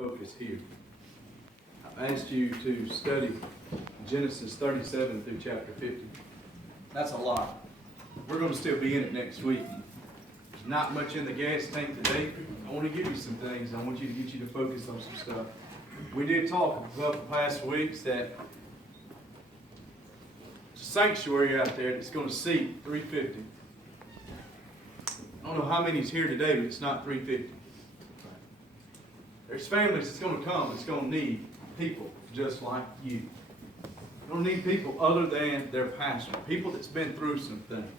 focus here. I've asked you to study Genesis 37 through chapter 50. That's a lot. We're going to still be in it next week. There's not much in the gas tank today. I want to give you some things. I want you to get you to focus on some stuff. We did talk about the past weeks that there's a sanctuary out there that's going to seat 350. I don't know how many's here today, but it's not 350. There's families that's going to come that's going to need people just like you. They don't need people other than their pastor, people that's been through some things.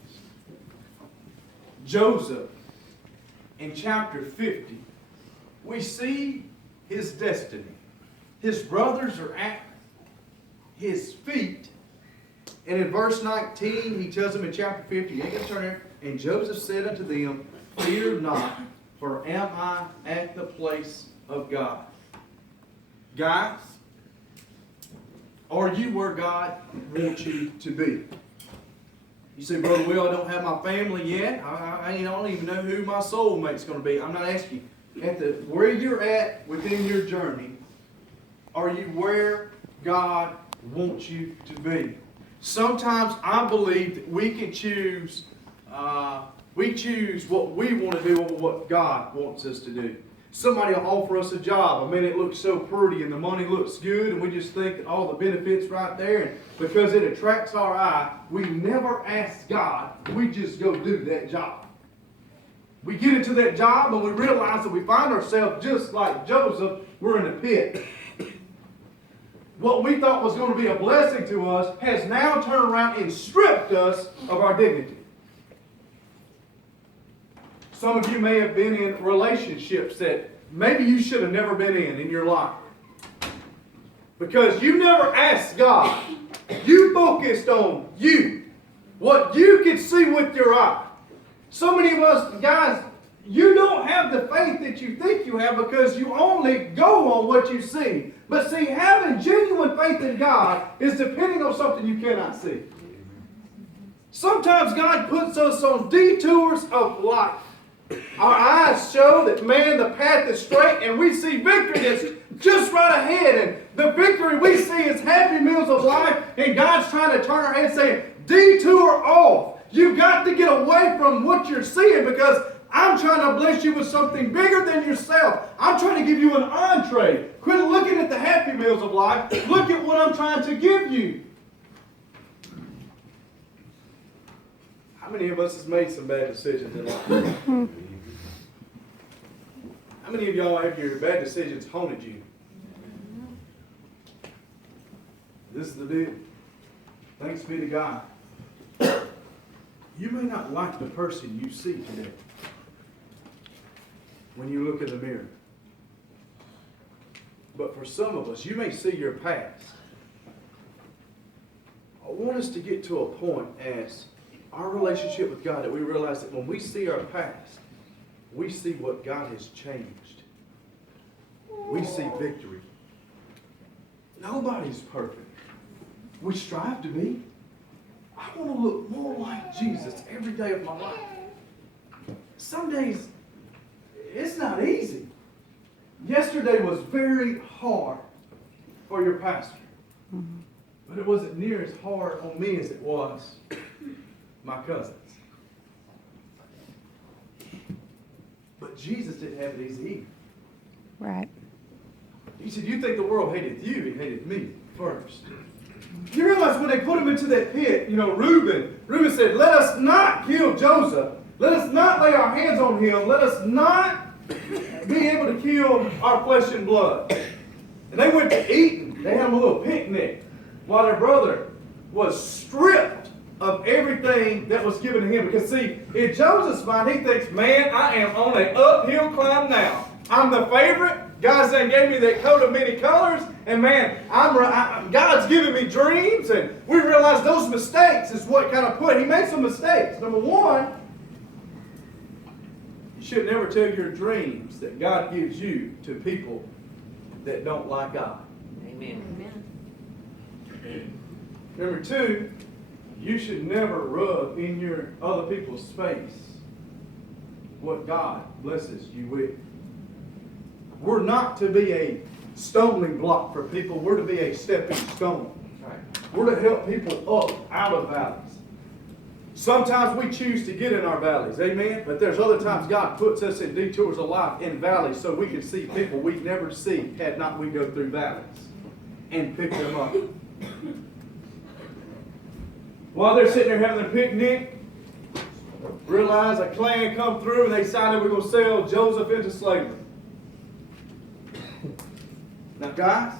Joseph, in chapter 50, we see his destiny. His brothers are at his feet. And in verse 19, he tells them in chapter 50, you ain't going to turn there. And Joseph said unto them, fear not, for am I at the place of God. Guys, are you where God wants you to be? You say, Brother Will, I don't have my family yet. I don't even know who my soulmate's going to be. I'm not asking you. Where you're at within your journey, are you where God wants you to be? Sometimes I believe that we can choose, we choose what we want to do over what God wants us to do. Somebody will offer us a job. I mean, it looks so pretty and the money looks good and we just think that all the benefits right there. And because it attracts our eye, we never ask God. We just go do that job. We get into that job and we realize that we find ourselves just like Joseph. We're in a pit. What we thought was going to be a blessing to us has now turned around and stripped us of our dignity. Some of you may have been in relationships that maybe you should have never been in your life. Because you never asked God. You focused on you. What you could see with your eye. So many of us, guys, you don't have the faith that you think you have because you only go on what you see. But see, having genuine faith in God is depending on something you cannot see. Sometimes God puts us on detours of life. Our eyes show that, man, the path is straight, and we see victory that's just right ahead. And the victory we see is happy meals of life, and God's trying to turn our head saying, detour off. You've got to get away from what you're seeing because I'm trying to bless you with something bigger than yourself. I'm trying to give you an entree. Quit looking at the happy meals of life. Look at what I'm trying to give you. How many of us has made some bad decisions in life? How many of y'all have your bad decisions haunted you? This is the deal. Thanks be to God. You may not like the person you see today when you look in the mirror. But for some of us, you may see your past. I want us to get to a point as our relationship with God that we realize that when we see our past, we see what God has changed. We see victory. Nobody's perfect. We strive to be. I want to look more like Jesus every day of my life. Some days, it's not easy. Yesterday was very hard for your pastor. But it wasn't near as hard on me as it was my cousins. But Jesus didn't have it easy either. Right. He said, you think the world hated you, it hated me first. You realize when they put him into that pit, Reuben said, let us not kill Joseph. Let us not lay our hands on him. Let us not be able to kill our flesh and blood. And they went to eating. They had a little picnic while their brother was stripped of everything that was given to him. Because see, in Joseph's mind, he thinks, man, I am on an uphill climb now. I'm the favorite. God then gave me that coat of many colors. And man, God's giving me dreams. And we realize those mistakes is what kind of he made some mistakes. Number one, you should never tell your dreams that God gives you to people that don't like God. Amen. Amen. Number two, you should never rub in your other people's face what God blesses you with. We're not to be a stumbling block for people. We're to be a stepping stone. We're to help people up out of valleys. Sometimes we choose to get in our valleys, amen? But there's other times God puts us in detours of life in valleys so we can see people we'd never see had not we go through valleys and pick them up. While they're sitting there having their picnic, realize a clan come through and they decided we're going to sell Joseph into slavery. Now guys,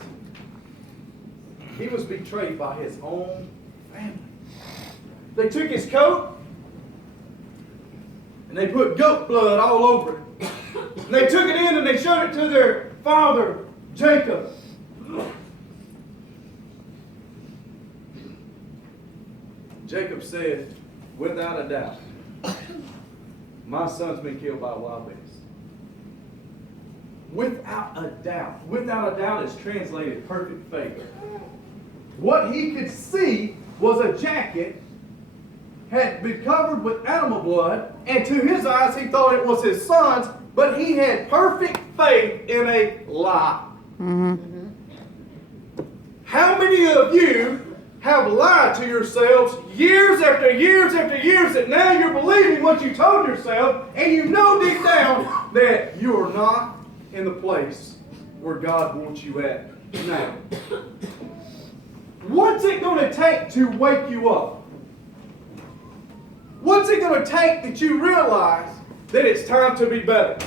he was betrayed by his own family. They took his coat and they put goat blood all over it. And they took it in and they showed it to their father, Jacob. Jacob said, without a doubt, my son's been killed by a wild beast. Without a doubt. Without a doubt is translated perfect faith. What he could see was a jacket had been covered with animal blood, and to his eyes he thought it was his son's, but he had perfect faith in a lie. Mm-hmm. How many of you have lied to yourselves years after years after years that now you're believing what you told yourself, and you know deep down that you are not in the place where God wants you at now? What's it going to take to wake you up? What's it going to take that you realize that it's time to be better?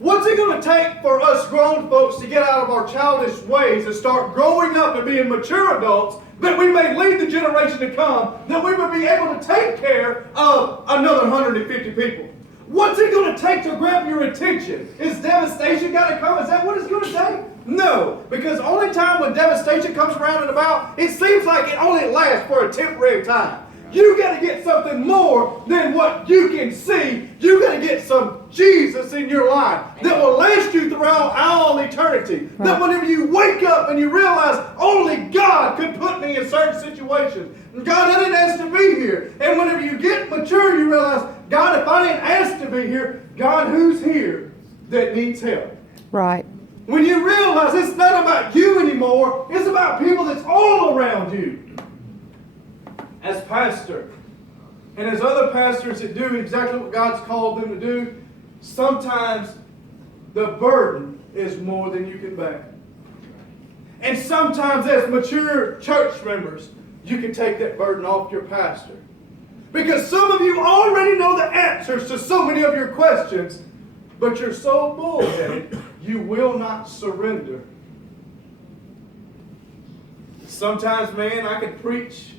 What's it going to take for us grown folks to get out of our childish ways and start growing up and being mature adults, that we may lead the generation to come, that we may be able to take care of another 150 people? What's it going to take to grab your attention? Is devastation got to come? Is that what it's going to take? No, because only time when devastation comes around and about, it seems like it only lasts for a temporary time. You got to get something more than what you can see. You got to get some Jesus in your life that will last you throughout all eternity. Right. That whenever you wake up and you realize only God could put me in certain situations. God, I didn't ask to be here. And whenever you get mature, you realize, God, if I didn't ask to be here, God, who's here that needs help? Right. When you realize it's not about you anymore, it's about people that's all around you. As pastor, and as other pastors that do exactly what God's called them to do, sometimes the burden is more than you can bear. And sometimes as mature church members, you can take that burden off your pastor. Because some of you already know the answers to so many of your questions, but you're so bullheaded, you will not surrender. Sometimes, man, I could preach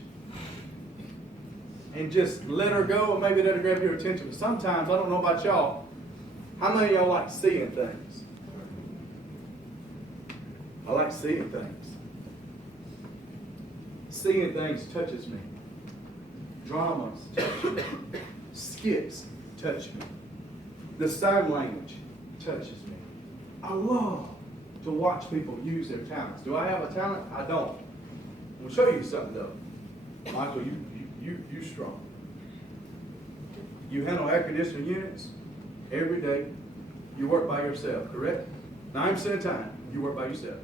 and just let her go, and maybe that'll grab your attention. But sometimes, I don't know about y'all, how many of y'all like seeing things? I like seeing things. Seeing things touches me. Dramas touch me. Skits touch me. The sign language touches me. I love to watch people use their talents. Do I have a talent? I don't. I'm going to show you something, though. Michael, you strong. You handle air conditioning units every day. You work by yourself, correct? 9% of the time, you work by yourself.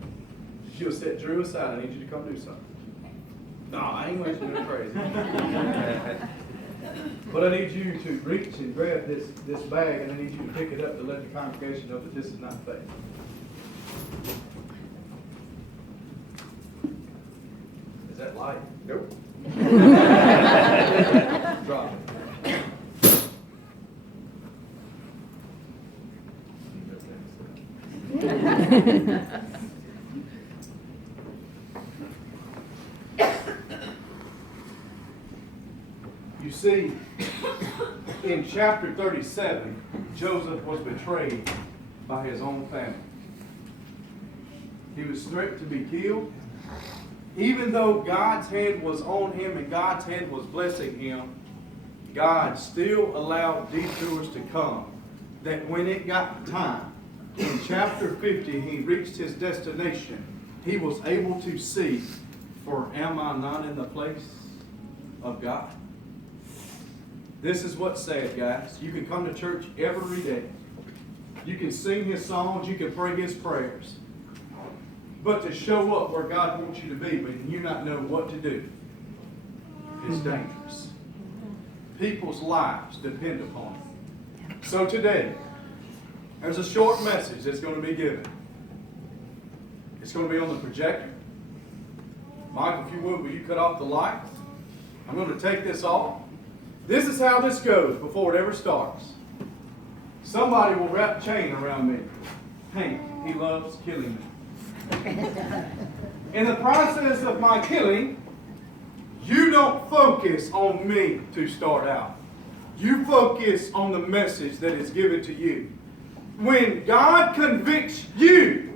She'll set Drew aside. I need you to come do something. No, I ain't wasting no crazy. But I need you to reach and grab this bag, and I need you to pick it up to let the congregation know that this is not faith. Is that light? Nope. Drop it. You see, in chapter 37, Joseph was betrayed by his own family. He was threatened to be killed. Even though God's hand was on him and God's hand was blessing him, God still allowed detours to come. That when it got time, in chapter 50, he reached his destination. He was able to see, for am I not in the place of God? This is what's sad, guys. You can come to church every day. You can sing his songs, you can pray his prayers. But to show up where God wants you to be, but you not know what to do, is dangerous. People's lives depend upon it. So today, there's a short message that's going to be given. It's going to be on the projector. Mike, if you would, will you cut off the light? I'm going to take this off. This is how this goes before it ever starts. Somebody will wrap a chain around me. Hank, he loves killing me. In the process of my killing, you don't focus on me to start out. You focus on the message that is given to you. When God convicts you,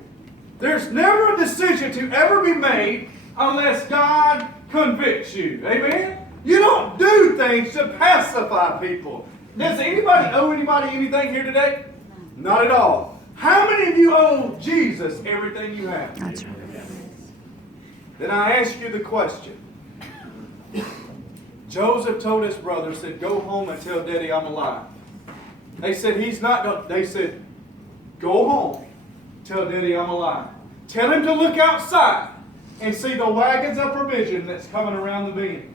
there's never a decision to ever be made unless God convicts you. Amen? You don't do things to pacify people. Does anybody owe anybody anything here today? Not at all. How many of you owe Jesus everything you have? That's right. Then I ask you the question. Joseph told his brother, said, go home and tell Daddy I'm alive. They said, he's not going. They said, go home, tell Daddy I'm alive. Tell him to look outside and see the wagons of provision that's coming around the bend.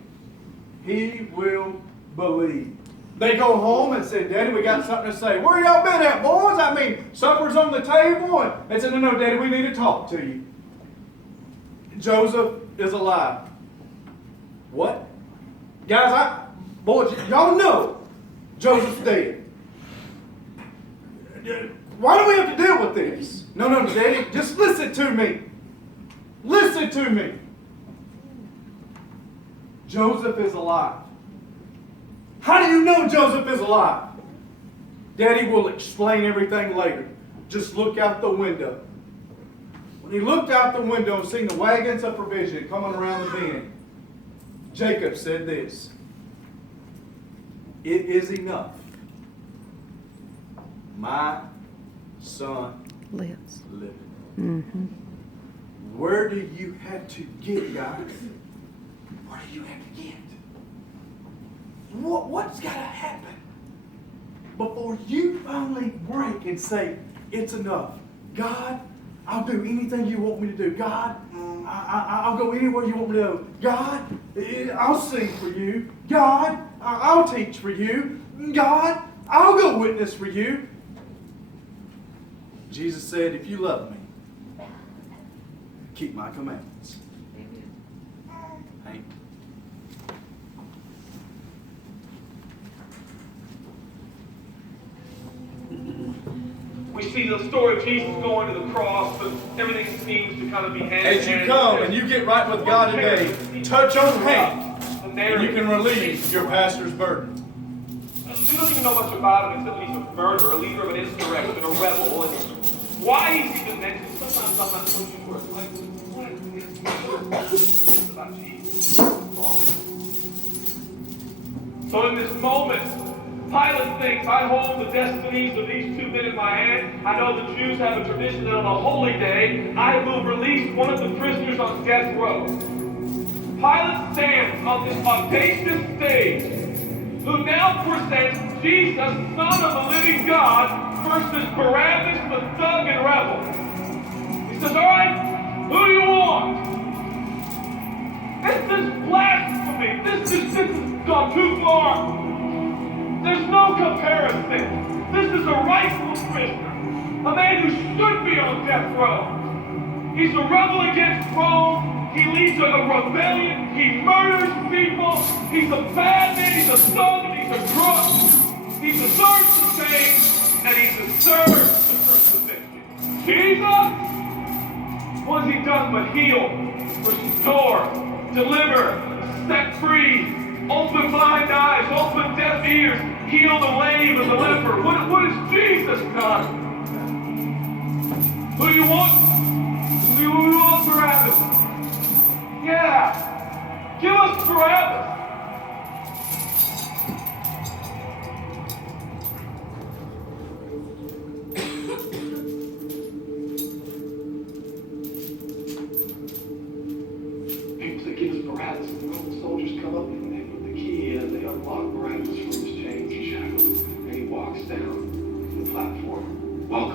He will believe. They go home and say, Daddy, we got something to say. Where y'all been at, boys? I mean, supper's on the table. And they said, no, Daddy, we need to talk to you. Joseph is alive. What? Guys, boys, y'all know Joseph's dead. Why do we have to deal with this? No, Daddy, just listen to me. Listen to me. Joseph is alive. How do you know Joseph is alive? Daddy will explain everything later. Just look out the window. When he looked out the window and seen the wagons of provision coming around the bend, Jacob said this, it is enough. My son Lives. liveth. Mm-hmm. Where do you have to get, guys? Where do you have to get? What's got to happen before you finally break and say, it's enough? God, I'll do anything you want me to do. God, I'll go anywhere you want me to go. God, I'll sing for you. God, I'll teach for you. God, I'll go witness for you. Jesus said, if you love me, keep my commandments. Hank. We see the story of Jesus going to the cross, but everything seems to kind of be hand in As you hand. come and you get right with God today, touch on Hank, and you can relieve your pastor's burden. We don't even know much about him except that he's a murderer, a leader of an insurrection, a rebel, and why he's even mentioned. Sometimes I'm not so sure. It's like, what is about Jesus? So in this moment, Pilate thinks, I hold the destinies of these two men in my hand. I know the Jews have a tradition that on a holy day, I will release one of the prisoners on death row. Pilate stands on this audacious stage, who now presents Jesus, Son of the living God, versus Barabbas, the thug and rebel. He says, all right, who do you want? This is blasphemy. This has gone too far. There's no comparison. This is a rightful prisoner. A man who should be on death row. He's a rebel against Rome. He leads a rebellion. He murders people. He's a bad man. He's a thug and he's a crook. He deserves the same and he deserves the crucifixion. Jesus? What has he done but heal, restore, deliver, set free, open blind eyes, open deaf ears, heal the lame and the leper? What has Jesus done? Who do you want? Who do you want, Barabbas? Yeah, give us Barabbas. People say, give us Barabbas. And the Roman soldiers come up and they put the key in and they unlock Barabbas from his chains and shackles. And he walks down the platform. Welcome.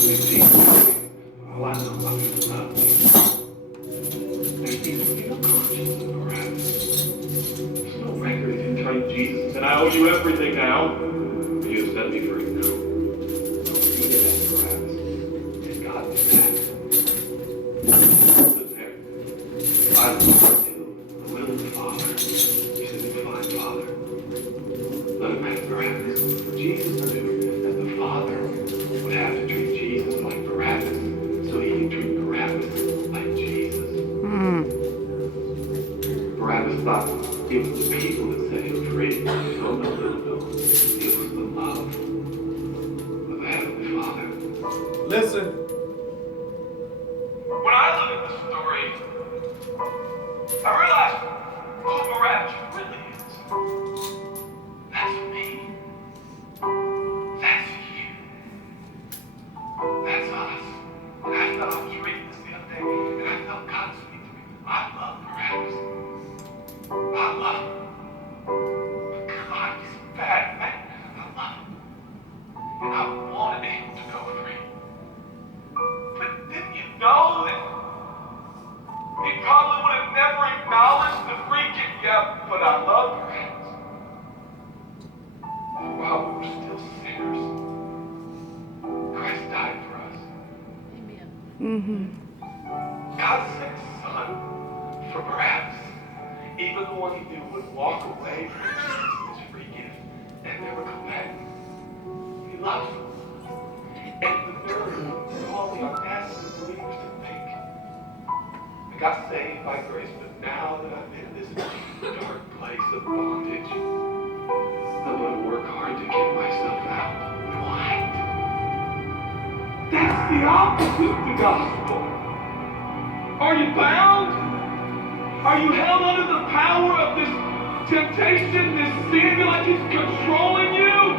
believe Jesus. All I know about people love me. There's people feel conscious of Barabbas. There's no record of him turning to Jesus and I owe you everything now. You have set me free. No. You did that to Barabbas. And God did that. Listen there. I love you, the little Father. He said, fine, Father. Let him have Barabbas. For Jesus knew that the Father would have to treat Jesus like Barabbas, so he can treat Barabbas like Jesus. Barabbas thought it was the people that set him free. No, no, no, no. It was the love of the Heavenly Father. Listen. When I look at the story, I realize who Barabbas really is. That's me. That's you. That's us. And I thought I was reading this the other day, and I felt God speak to me. I love Barabbas. I love him. God, he's a bad man. I love him. And I wanted him to go free. But didn't you know that he probably would have never acknowledged the freaking, yeah, but I love Barabbas. While we were still sinners, Christ died for us. God sent his son for Barabbas. Even the one he knew would walk away from his free gift and never come back. He loves him. And the miracle is all the audacity of believers to think. I got saved by grace, but now that I'm in this dark place of bondage, I'm going to work hard to get myself out. What? That's the opposite of the gospel. Are you bound? Are you held under the power of this temptation, this sin, like it's controlling you?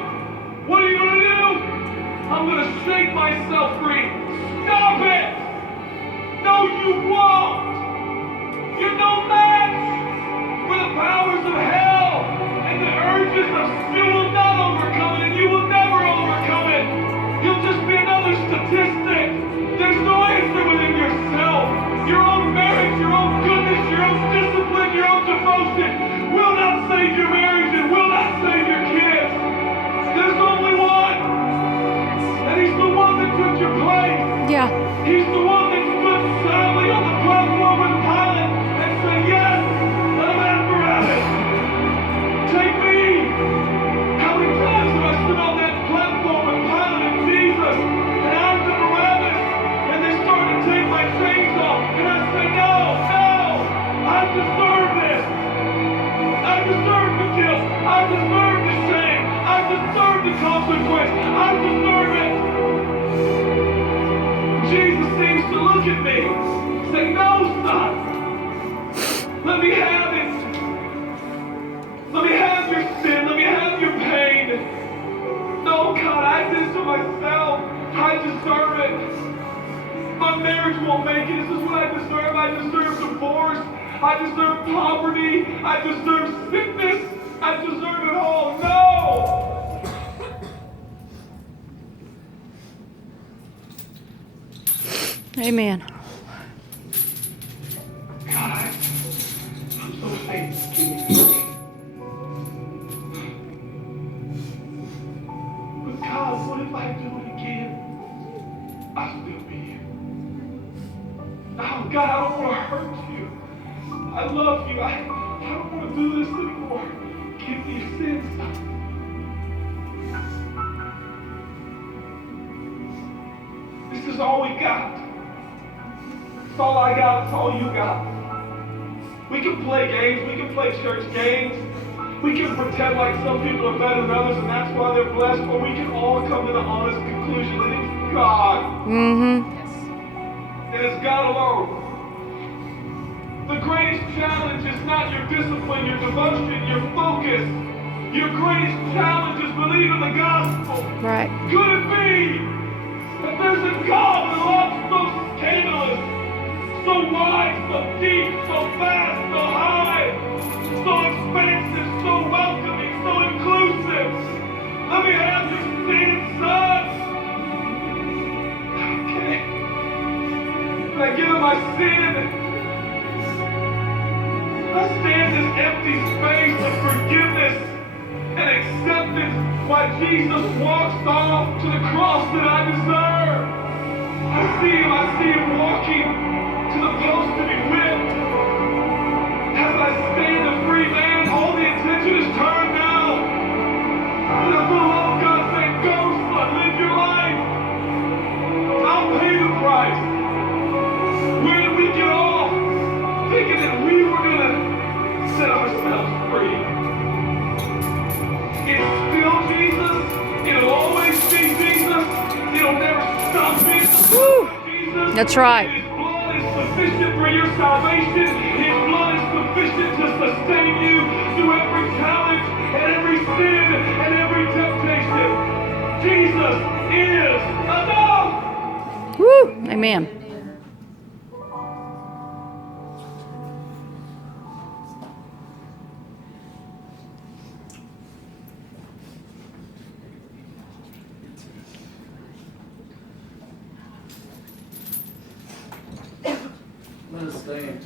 What are you going to do? I'm going to shake myself free. Stop it! No, you won't! You're no match for the powers of hell, and the urges of sin will not overcome it, and you will never overcome it. You'll just be another statistic. There's no answer within yourself. Your own marriage, your own goodness, your own discipline, your own devotion will not save your marriage and will not save your kids. There's only one. And he's the one that took your place. Yeah. He's the one that stood silently on the platform with Pilate and said, yes, let him have Barabbas. Take me. How many times have I stood on that platform with Pilate and Jesus and asked the Barabbas, and they started to take my chains off, and I said, no, I deserve this. I deserve the guilt. I deserve the shame. I deserve the consequence. I deserve it. Jesus seems to look at me and say, no, son. Let me have it. Let me have your sin. Let me have your pain. No, God, I did it to myself. I deserve it. My marriage won't make it. This is what I deserve. I deserve divorce. I deserve poverty. I deserve sickness. I deserve it all. No! Amen. God, I'm so thankful to you. But God, what if I do it again? I'll still be here. Oh, God, I don't want to hurt you. I love you. I don't want to do this anymore. Give me your sins. This is all we got. It's all I got. It's all you got. We can play games. We can play church games. We can pretend like some people are better than others and that's why they're blessed, or we can all come to the honest conclusion that it's God. And it's God alone. The greatest challenge is not your discipline, your devotion, your focus. Your greatest challenge is believing the gospel. Right. Could it be that there's a God with love so scandalous, so wide, so deep, so vast, so high, so expansive, so welcoming, so inclusive? Let me have your sin, son. my sin. I stand this empty space of forgiveness and acceptance while Jesus walks off to the cross that I deserve. I see him walking to the post to be whipped. As I stand a free man, all the attention is turned now. And I feel love God saying, go son, live your life. I'll pay the price. Where did we get off? Thinking that we were gonna set ourselves free. It's still Jesus. It'll always be Jesus. It'll never stop being Jesus. That's right. His blood is sufficient for your salvation. His blood is sufficient to sustain you through every challenge and every sin and every temptation. Jesus is enough. Woo! Amen. Let us stand.